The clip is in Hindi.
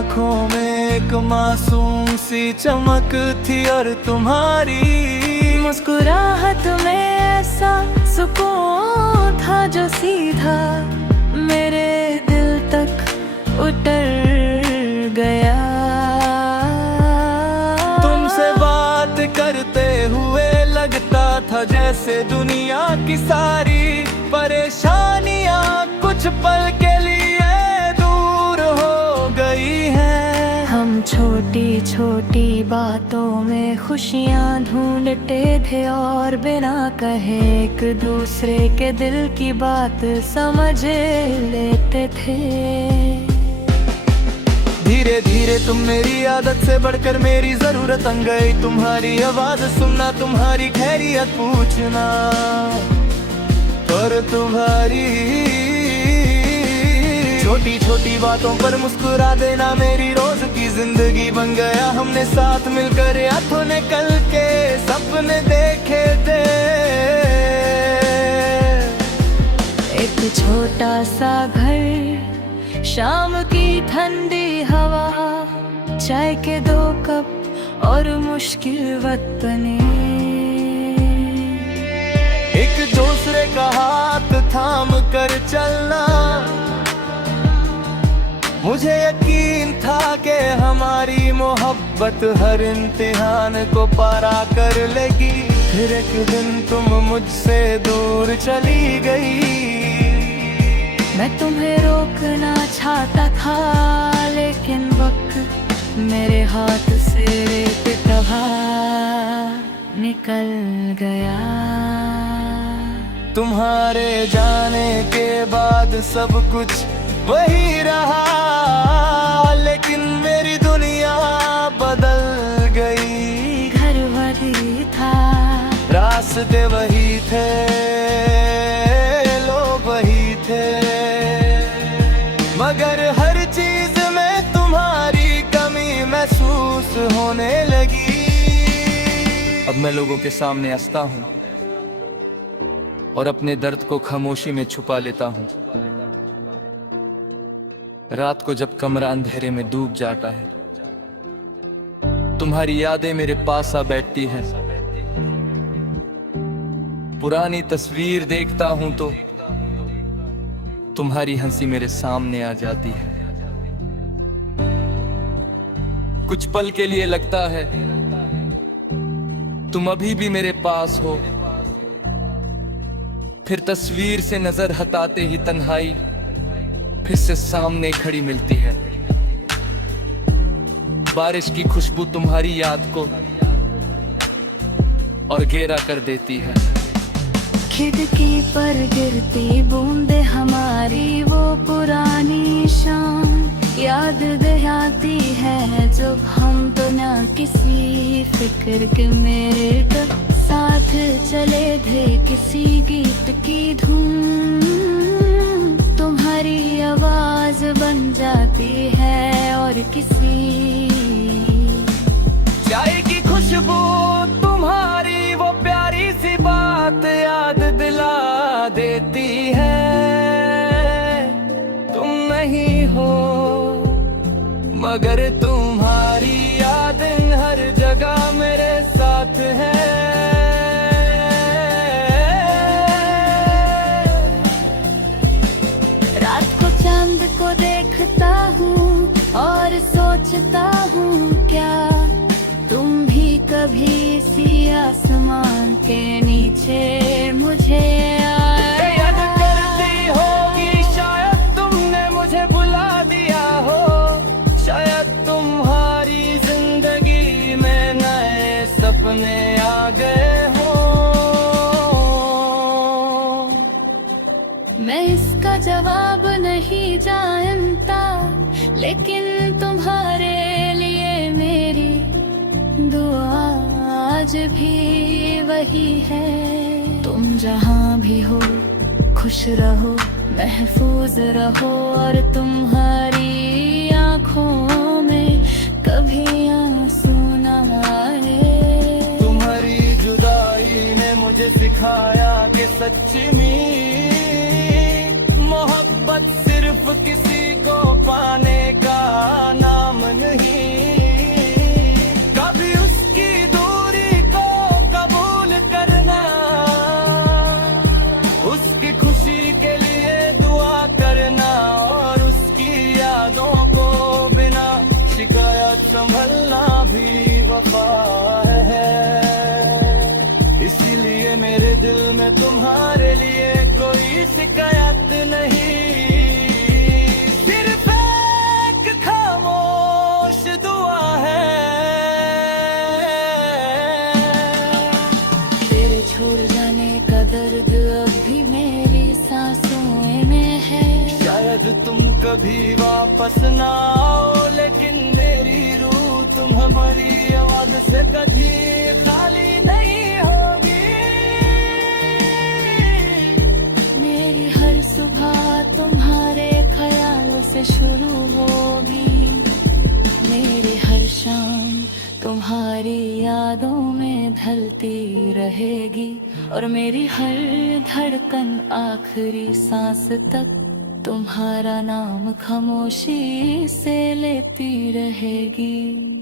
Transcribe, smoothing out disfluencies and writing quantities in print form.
आँखों में एक मासूम सी चमक थी और तुम्हारी मुस्कुराहट में ऐसा सुकून था जो सीधा मेरे दिल तक उतर गया। तुमसे बात करते हुए लगता था जैसे दुनिया की सारी परेशानियां कुछ पल के लिए दूर हो गई हैं। हम छोटी छोटी बातों में खुशियाँ ढूंढते थे और बिना कहे एक दूसरे के दिल की बात समझ लेते थे। धीरे धीरे तुम मेरी आदत से बढ़कर मेरी जरूरत बन गई। तुम्हारी आवाज सुनना, तुम्हारी खैरियत पूछना और तुम्हारी छोटी छोटी बातों पर मुस्कुरा देना मेरी रोज की जिंदगी बन गया। हमने साथ मिलकर आंखों ने कल के सपने देखे थे। एक छोटा सा घर, शाम की ठंडी हवा, चाय के 2 कप और मुश्किल वक्त बने। एक दूसरे का हाथ थाम कर चलना, मुझे यकीन था कि हमारी मोहब्बत हर इम्तिहान को पारा कर लेगी। फिर एक दिन तुम मुझसे दूर चली गई। मैं तुम्हें रोकना चाहता था लेकिन वक्त मेरे हाथ से बेतहा निकल गया। तुम्हारे जाने के बाद सब कुछ वही रहा, लेकिन मेरी दुनिया बदल गई। घर वही था, रास्ते वही थे, लोग वही थे, मगर हर चीज में तुम्हारी कमी महसूस होने लगी। अब मैं लोगों के सामने हंसता हूँ और अपने दर्द को खामोशी में छुपा लेता हूँ। रात को जब कमरा अंधेरे में डूब जाता है, तुम्हारी यादें मेरे पास आ बैठती हैं। पुरानी तस्वीर देखता हूं तो तुम्हारी हंसी मेरे सामने आ जाती है। कुछ पल के लिए लगता है तुम अभी भी मेरे पास हो, फिर तस्वीर से नजर हटाते ही तन्हाई फिर से सामने खड़ी मिलती है। बारिश की खुशबू तुम्हारी याद को और घेरा कर देती है। खिड़की पर गिरती बूंदे हमारी वो पुरानी शाम याद दिलाती है। जब हम तो ना किसी फिक्र के मेरे तक साथ चले थे किसी गीत की धुन, तुम्हारी आवाज बन जाती है और किसी चाय की खुशबू तुम्हारी वो प्यारी सी बात याद दिला देती है। तुम नहीं हो मगर तुम्हारी यादें हर जगह मेरे साथ है। रात को चांद को देखता हूँ और सोचता हूँ क्या तुम भी कभी इसी आसमान के नीचे मुझे याद करती होगी, शायद तुमने मुझे भुला दिया हो, शायद तुम्हारी जिंदगी में नए सपने आ गए हो। मैं इसका जवाब नहीं जानता, लेकिन तुम्हारे लिए मेरी दुआ आज भी वही है। तुम जहाँ भी हो खुश रहो, महफूज रहो और तुम्हारी आँखों में कभी आंसू ना आए। तुम्हारी जुदाई ने मुझे सिखाया कि सच्ची मोहब्बत सिर्फ किसी को पाने का नाम संभलना भी वफा है। इसीलिए मेरे दिल में तुम्हारे लिए कोई शिकायत नहीं, सिर्फ एक खामोश दुआ है। तेरे छोड़ जाने का दर्द अब भी मेरी सांसों में है। शायद तुम कभी वापस ना आओ, लेकिन मेरी रूह तुम्हारी आवाज से कभी खाली नहीं होगी। मेरी हर सुबह तुम्हारे ख्याल से शुरू होगी, मेरी हर शाम तुम्हारी यादों में ढलती रहेगी, और मेरी हर धड़कन आखिरी सांस तक तुम्हारा नाम खामोशी से लेती रहेगी।